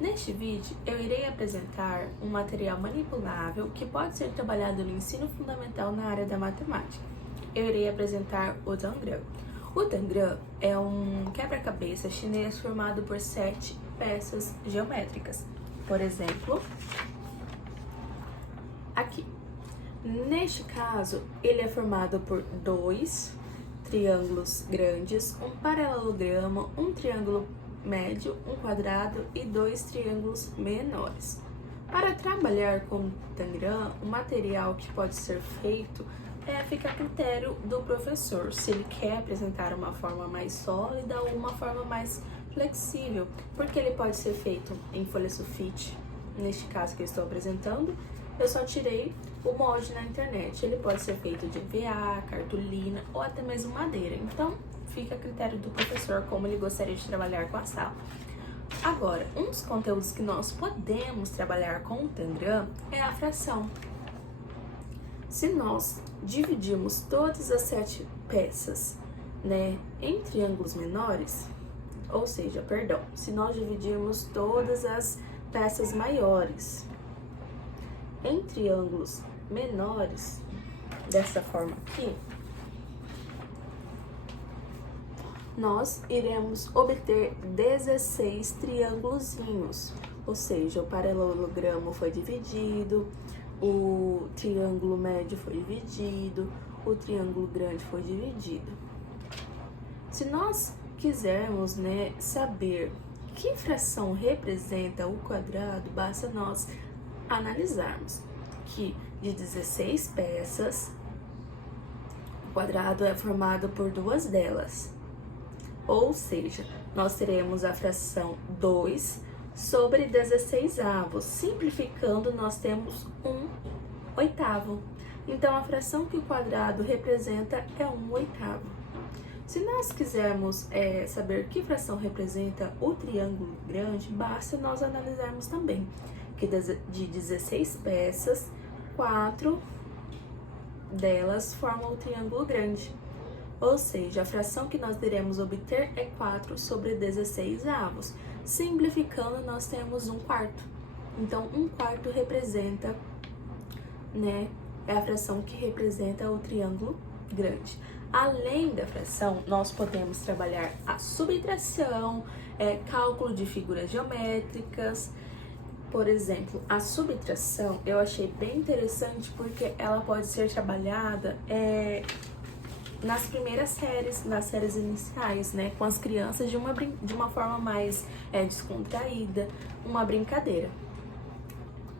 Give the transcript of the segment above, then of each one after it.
Neste vídeo, eu irei apresentar um material manipulável que pode ser trabalhado no ensino fundamental na área da matemática. Eu irei apresentar o Tangram. O Tangram é um quebra-cabeça chinês formado por 7 peças geométricas. Por exemplo, aqui. Neste caso, ele é formado por 2 triângulos grandes, um paralelogramo, um triângulo médio, um quadrado e 2 triângulos menores. Para trabalhar com o Tangram, o material que pode ser feito fica a critério do professor, se ele quer apresentar uma forma mais sólida ou uma forma mais flexível, porque ele pode ser feito em folha sulfite. Neste caso que eu estou apresentando, eu só tirei o molde na internet. Ele pode ser feito de EVA, cartolina ou até mesmo madeira. Então, fica a critério do professor como ele gostaria de trabalhar com a sala. Agora, um dos conteúdos que nós podemos trabalhar com o Tangram é a fração. Se nós dividirmos todas as 7 peças, em triângulos menores, ou seja, se nós dividirmos todas as peças maiores em triângulos menores, dessa forma aqui, nós iremos obter 16 triângulozinhos, ou seja, o paralelogramo foi dividido, o triângulo médio foi dividido, o triângulo grande foi dividido. Se nós quisermos, saber que fração representa o quadrado, basta nós analisarmos que de 16 peças, o quadrado é formado por 2 delas. Ou seja, nós teremos a fração 2 sobre 16 avos. Simplificando, nós temos 1/8. Então, a fração que o quadrado representa é 1/8. Se nós quisermos saber que fração representa o triângulo grande, basta nós analisarmos também que de 16 peças, 4 delas formam o triângulo grande. Ou seja, a fração que nós iremos obter é 4 sobre 16 avos. Simplificando, nós temos 1/4. Então, 1/4 representa, é a fração que representa o triângulo grande. Além da fração, nós podemos trabalhar a subtração, cálculo de figuras geométricas. Por exemplo, a subtração eu achei bem interessante porque ela pode ser trabalhada nas primeiras séries, nas séries iniciais, com as crianças de uma forma mais descontraída, uma brincadeira.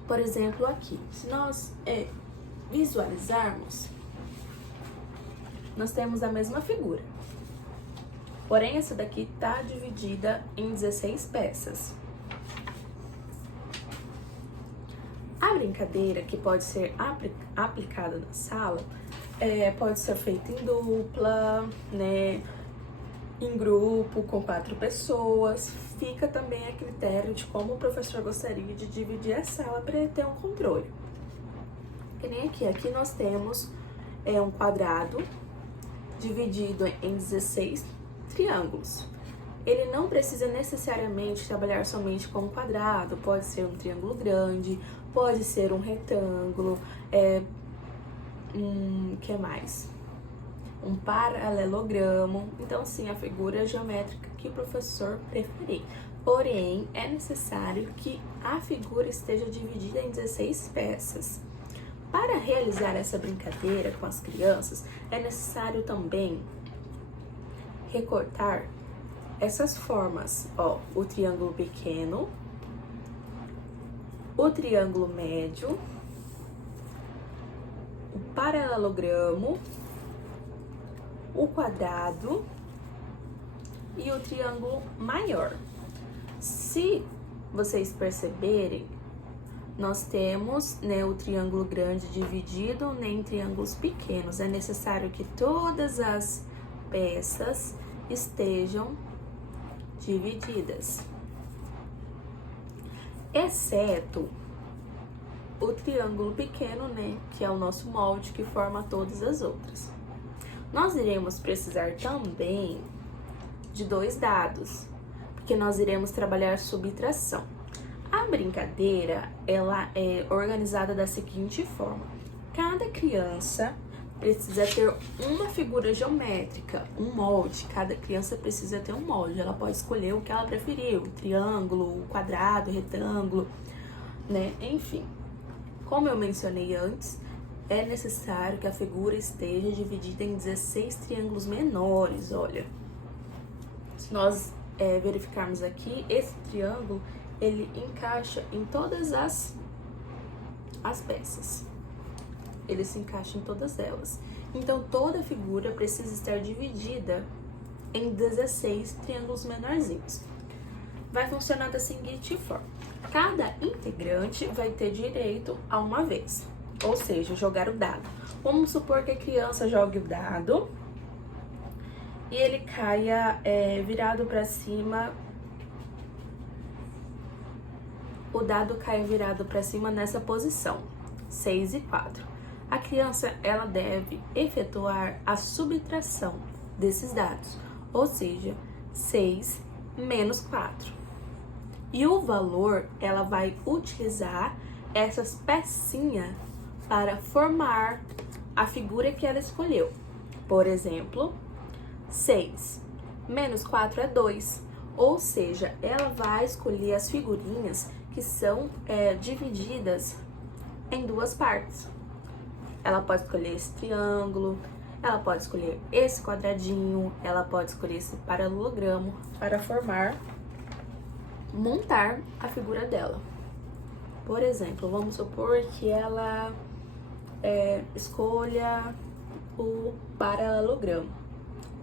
Por exemplo, aqui, se nós visualizarmos, nós temos a mesma figura, porém essa daqui está dividida em 16 peças. A brincadeira que pode ser aplicada na sala pode ser feita em dupla, em grupo, com 4 pessoas. Fica também a critério de como o professor gostaria de dividir a sala para ele ter um controle. Que nem aqui nós temos um quadrado dividido em 16 triângulos. Ele não precisa necessariamente trabalhar somente com um quadrado, pode ser um triângulo grande, pode ser um retângulo, que mais? Um paralelogramo. Então, sim, a figura geométrica que o professor preferir. Porém, é necessário que a figura esteja dividida em 16 peças. Para realizar essa brincadeira com as crianças, é necessário também recortar essas formas, o triângulo pequeno, o triângulo médio, o paralelogramo, o quadrado e o triângulo maior. Se vocês perceberem, nós temos o triângulo grande dividido em triângulos pequenos. É necessário que todas as peças estejam divididas, exceto o triângulo pequeno, que é o nosso molde que forma todas as outras. Nós iremos precisar também de 2 dados, porque nós iremos trabalhar subtração. A brincadeira, ela é organizada da seguinte forma: cada criança precisa ter uma figura geométrica, um molde. Cada criança precisa ter um molde. Ela pode escolher o que ela preferir, o triângulo, o quadrado, o retângulo, né? Enfim, como eu mencionei antes, é necessário que a figura esteja dividida em 16 triângulos menores. Olha, se nós verificarmos aqui, esse triângulo, ele encaixa em todas as peças. Ele se encaixa em todas elas. Então, toda figura precisa estar dividida em 16 triângulos menorzinhos. Vai funcionar da seguinte forma: cada integrante vai ter direito a uma vez, ou seja, jogar o dado. Vamos supor que a criança jogue o dado e ele caia virado para cima. O dado caia virado para cima nessa posição, 6 e 4. A criança, ela deve efetuar a subtração desses dados, ou seja, 6 menos 4. E o valor, ela vai utilizar essas pecinhas para formar a figura que ela escolheu. Por exemplo, 6 menos 4 é 2, ou seja, ela vai escolher as figurinhas que são divididas em duas partes. Ela pode escolher esse triângulo, ela pode escolher esse quadradinho, ela pode escolher esse paralelogramo para montar a figura dela. Por exemplo, vamos supor que ela escolha o paralelogramo.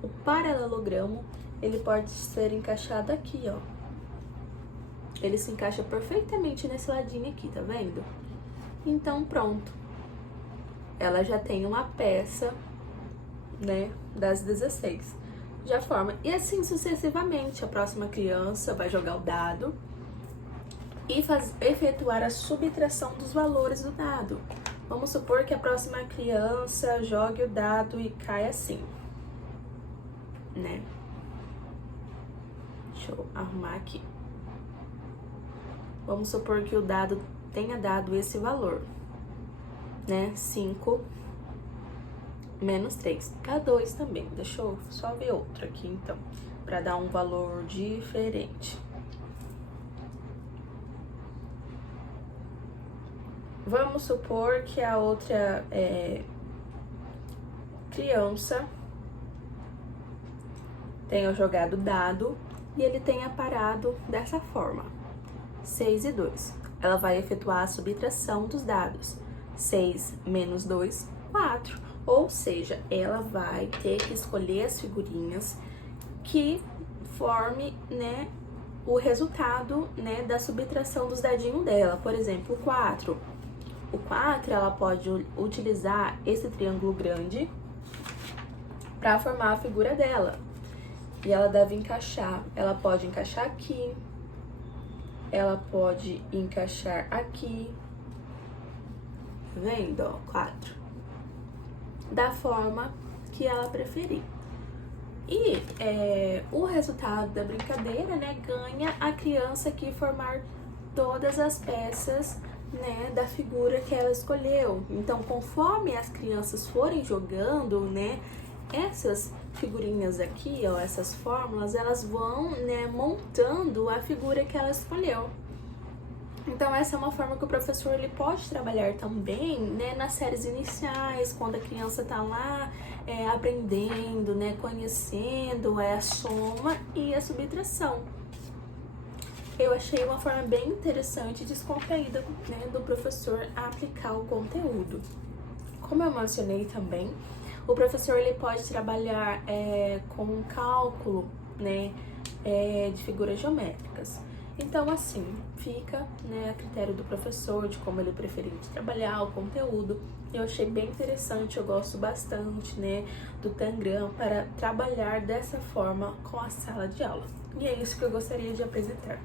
O paralelogramo, ele pode ser encaixado aqui, ó. Ele se encaixa perfeitamente nesse ladinho aqui, tá vendo? Então, pronto. Ela já tem uma peça, né, das 16. Já forma. E assim sucessivamente. A próxima criança vai jogar o dado e efetuar a subtração dos valores do dado. Vamos supor que a próxima criança jogue o dado e cai assim, né? Deixa eu arrumar aqui. Vamos supor que o dado tenha dado esse valor, né? 5 menos 3. Dá 2 também. Deixa eu só ver outro aqui, então, para dar um valor diferente. Vamos supor que a outra criança tenha jogado dado e ele tenha parado dessa forma, 6 e 2. Ela vai efetuar a subtração dos dados. 6 menos 2, 4. Ou seja, ela vai ter que escolher as figurinhas que forme, né, o resultado, né, da subtração dos dadinhos dela. Por exemplo, o 4. O 4, ela pode utilizar esse triângulo grande para formar a figura dela. E ela deve encaixar. Ela pode encaixar aqui. Ela pode encaixar aqui. Tá vendo, ó? 4. Da forma que ela preferir. E o resultado da brincadeira, né, ganha a criança que formar todas as peças, né, da figura que ela escolheu. Então, conforme as crianças forem jogando, né, essas figurinhas aqui, ó, essas fórmulas, elas vão, né, montando a figura que ela escolheu. Então, essa é uma forma que o professor ele pode trabalhar também, né, nas séries iniciais, quando a criança tá lá aprendendo, né, conhecendo a soma e a subtração. Eu achei uma forma bem interessante e descontraída, né, do professor aplicar o conteúdo. Como eu mencionei também, o professor ele pode trabalhar com cálculo, né, de figuras geométricas. Então, assim, fica, né, a critério do professor de como ele preferir trabalhar o conteúdo. Eu achei bem interessante, eu gosto bastante, né, do Tangram para trabalhar dessa forma com a sala de aula. E é isso que eu gostaria de apresentar.